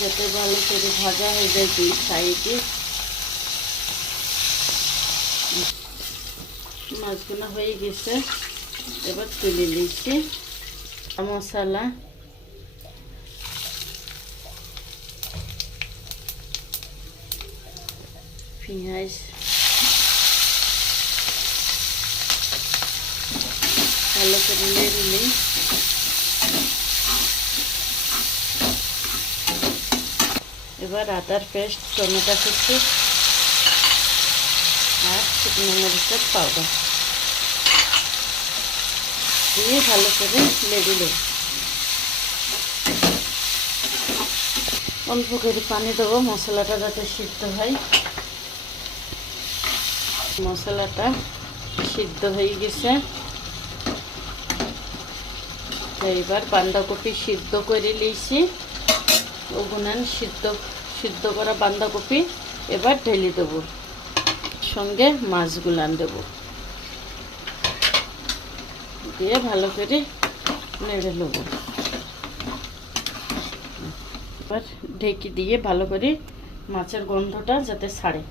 যাতে ভালো করে ভাজা হয়ে যায় দুই সাইডে। মাছগুলো হয়ে গেছে, এবার তুলে নিচ্ছি। মশলা, পেঁয়াজ, ভালো করে নেড়ে নিই। এবার আদার পেস্ট, টমেটো কুচি আর শুকনো মরিচের পাউডার দিয়ে ভালো করে নেড়ে নিই। অল্প করে পানি দেবো মশলাটা যাতে সিদ্ধ হয়। মশলাটা সিদ্ধ হয়ে গেছে, এইবার বাঁধাকপি সিদ্ধ করে নিয়েছি, ওগুলো সিদ্ধ করা বাঁধাকপি এবার ঢেলে দেবো, সঙ্গে মাছগুলান দেবো, দিয়ে ভালো করে নেড়ে নেব। এবার ঢেকে দিয়ে ভালো করে মাছের গন্ধটা যাতে ছাড়ে।